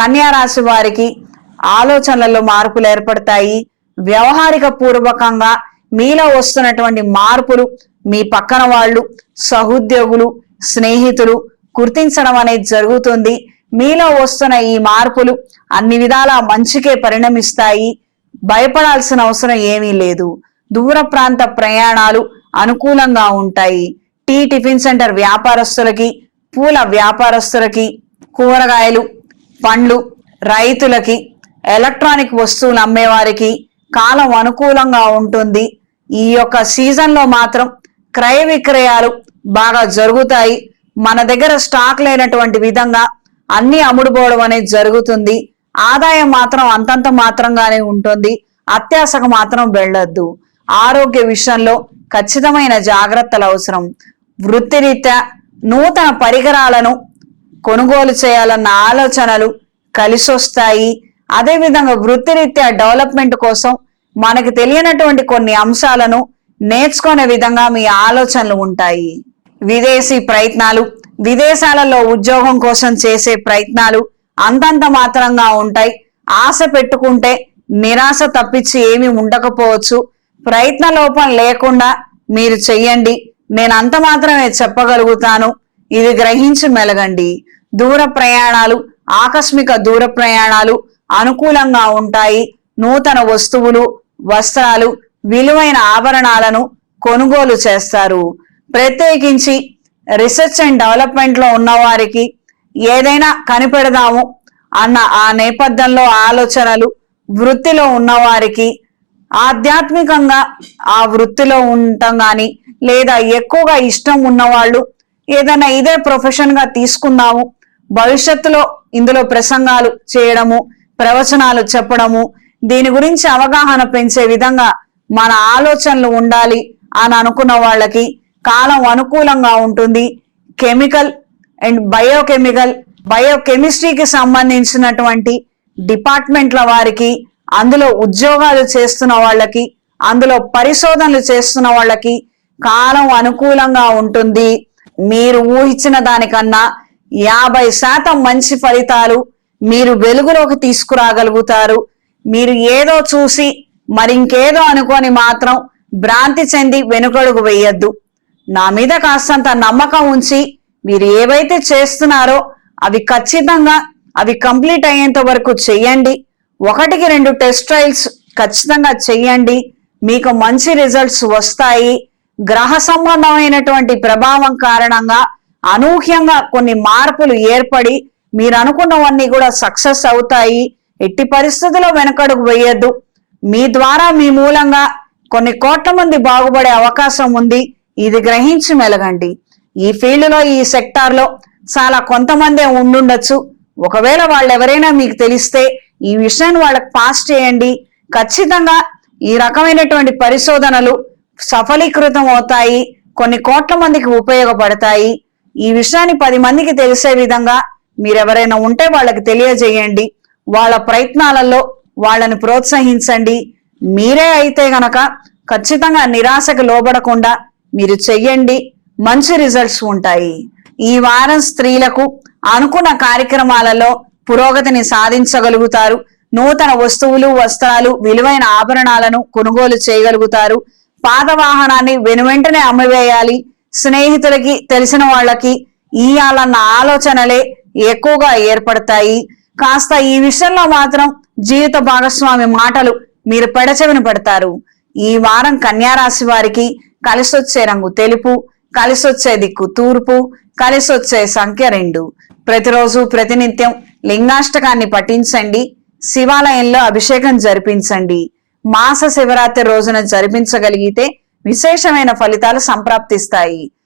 కన్యా రాశి వారికి ఆలోచనలలో మార్పులు ఏర్పడతాయి. వ్యవహారిక పూర్వకంగా మీలో వస్తున్నటువంటి మార్పులు మీ పక్కన వాళ్ళు, సహోద్యోగులు, స్నేహితులు గుర్తించడం అనేది జరుగుతుంది. మీలో వస్తున్న ఈ మార్పులు అన్ని విధాలా మంచికే పరిణమిస్తాయి. భయపడాల్సిన అవసరం ఏమీ లేదు. దూర ప్రాంత ప్రయాణాలు అనుకూలంగా ఉంటాయి. టిఫిన్ సెంటర్ వ్యాపారస్తులకి, పూల వ్యాపారస్తులకి, కూరగాయలు, పండ్లు రైతులకి, ఎలక్ట్రానిక్ వస్తువులు అమ్మేవారికి కాలం అనుకూలంగా ఉంటుంది. ఈ యొక్క సీజన్ లో మాత్రం క్రయ విక్రయాలు బాగా జరుగుతాయి. మన దగ్గర స్టాక్ లేనటువంటి విధంగా అన్ని అమ్ముడుపోవడం అనేది జరుగుతుంది. ఆదాయం మాత్రం అంతంత మాత్రంగానే ఉంటుంది. అత్యాశకు మాత్రం వెళ్ళొద్దు. ఆరోగ్య విషయంలో ఖచ్చితమైన జాగ్రత్తలు అవసరం. వృత్తిరీత్యా నూతన పరికరాలను కొనుగోలు చేయాలన్న ఆలోచనలు కలిసొస్తాయి. అదేవిధంగా వృత్తిరీత్యా డెవలప్మెంట్ కోసం మనకు తెలియనటువంటి కొన్ని అంశాలను నేర్చుకునే విధంగా మీ ఆలోచనలు ఉంటాయి. విదేశీ ప్రయత్నాలు, విదేశాలలో ఉద్యోగం కోసం చేసే ప్రయత్నాలు అంతంత మాత్రంగా ఉంటాయి. ఆశ పెట్టుకుంటే నిరాశ తప్పించి ఏమీ ఉండకపోవచ్చు. ప్రయత్న లోపం లేకుండా మీరు చెయ్యండి. నేను అంత మాత్రమే చెప్పగలుగుతాను. ఇది గ్రహించి మెలగండి. దూర ప్రయాణాలు, ఆకస్మిక దూర ప్రయాణాలు అనుకూలంగా ఉంటాయి. నూతన వస్తువులు, వస్త్రాలు, విలువైన ఆభరణాలను కొనుగోలు చేస్తారు. ప్రత్యేకించి రీసెర్చ్ అండ్ డెవలప్మెంట్ లో ఉన్న వారికి ఏదైనా కనిపెడదాము అన్న ఆ నేపథ్యంలో ఆలోచనలు, వృత్తిలో ఉన్నవారికి ఆధ్యాత్మికంగా ఆ వృత్తిలో ఉండటం కానీ, లేదా ఎక్కువగా ఇష్టం ఉన్నవాళ్ళు ఏదైనా ఇదే ప్రొఫెషన్ గా తీసుకుందాము, భవిష్యత్తులో ఇందులో ప్రసంగాలు చేయడము, ప్రవచనాలు చెప్పడము, దీని గురించి అవగాహన పెంచే విధంగా మన ఆలోచనలు ఉండాలి అని అనుకున్న వాళ్ళకి కాలం అనుకూలంగా ఉంటుంది. కెమికల్ అండ్ బయోకెమిస్ట్రీకి సంబంధించినటువంటి డిపార్ట్మెంట్ల వారికి, అందులో ఉద్యోగాలు చేస్తున్న వాళ్ళకి, అందులో పరిశోధనలు చేస్తున్న వాళ్ళకి కాలం అనుకూలంగా ఉంటుంది. మీరు ఊహించిన దానికన్నా 50% మంచి ఫలితాలు మీరు వెలుగులోకి తీసుకురాగలుగుతారు. మీరు ఏదో చూసి మరింకేదో అనుకొని మాత్రం భ్రాంతి చెంది వెనుకడుగు వేయద్దు. నా మీద కాస్తంత నమ్మకం ఉంచి మీరు ఏవైతే చేస్తున్నారో అవి ఖచ్చితంగా అవి కంప్లీట్ అయ్యేంత వరకు చెయ్యండి. 1-2 టెస్ట్ ట్రయల్స్ ఖచ్చితంగా చెయ్యండి. మీకు మంచి రిజల్ట్స్ వస్తాయి. గ్రహ సంబంధమైనటువంటి ప్రభావం కారణంగా అనూహ్యంగా కొన్ని మార్పులు ఏర్పడి మీరు అనుకున్నవన్నీ కూడా సక్సెస్ అవుతాయి. ఎట్టి పరిస్థితుల్లో వెనకడుగు వేయద్దు. మీ ద్వారా, మీ మూలంగా కొన్ని కోట్ల మంది బాగుపడే అవకాశం ఉంది. ఇది గ్రహించి మెలగండి. ఈ ఫీల్డ్ లో, ఈ సెక్టార్ లో చాలా కొంతమందే ఉండుండొచ్చు. ఒకవేళ వాళ్ళు ఎవరైనా మీకు తెలిస్తే ఈ విషయాన్ని వాళ్ళకి పాస్ చేయండి. ఖచ్చితంగా ఈ రకమైనటువంటి పరిశోధనలు సఫలీకృతం అవుతాయి. కొన్ని కోట్ల మందికి ఉపయోగపడతాయి. ఈ విషయాన్ని 10 మందికి తెలిసే విధంగా మీరెవరైనా ఉంటే వాళ్ళకి తెలియజేయండి. వాళ్ళ ప్రయత్నాలలో వాళ్ళని ప్రోత్సహించండి. మీరే అయితే గనక ఖచ్చితంగా నిరాశకు లోబడకుండా మీరు చెయ్యండి. మంచి రిజల్ట్స్ ఉంటాయి. ఈ వారం స్త్రీలకు అనుకున్న కార్యక్రమాలలో పురోగతిని సాధించగలుగుతారు. నూతన వస్తువులు, వస్త్రాలు, విలువైన ఆభరణాలను కొనుగోలు చేయగలుగుతారు. పాత వాహనాన్ని వెనువెంటనే అమ్మివేయాలి, స్నేహితులకి, తెలిసిన వాళ్ళకి ఇయ్యాలన్న ఆలోచనలే ఎక్కువగా ఏర్పడతాయి. కాస్త ఈ విషయంలో మాత్రం జీవిత భాగస్వామి మాటలు మీరు పెడచెవిన పెడతారు. ఈ వారం కన్యా రాశి వారికి కలిసొచ్చే రంగు తెలుపు, కలిసొచ్చే దిక్కు తూర్పు, కలిసొచ్చే సంఖ్య 2. ప్రతిరోజు ప్రతినిత్యం లింగాష్టకాన్ని పఠించండి. శివాలయంలో అభిషేకం జరిపించండి. మాస శివరాత్రి రోజున జరిపించగలిగితే విశేషమైన ఫలితాలు సంప్రాప్తిస్తాయి.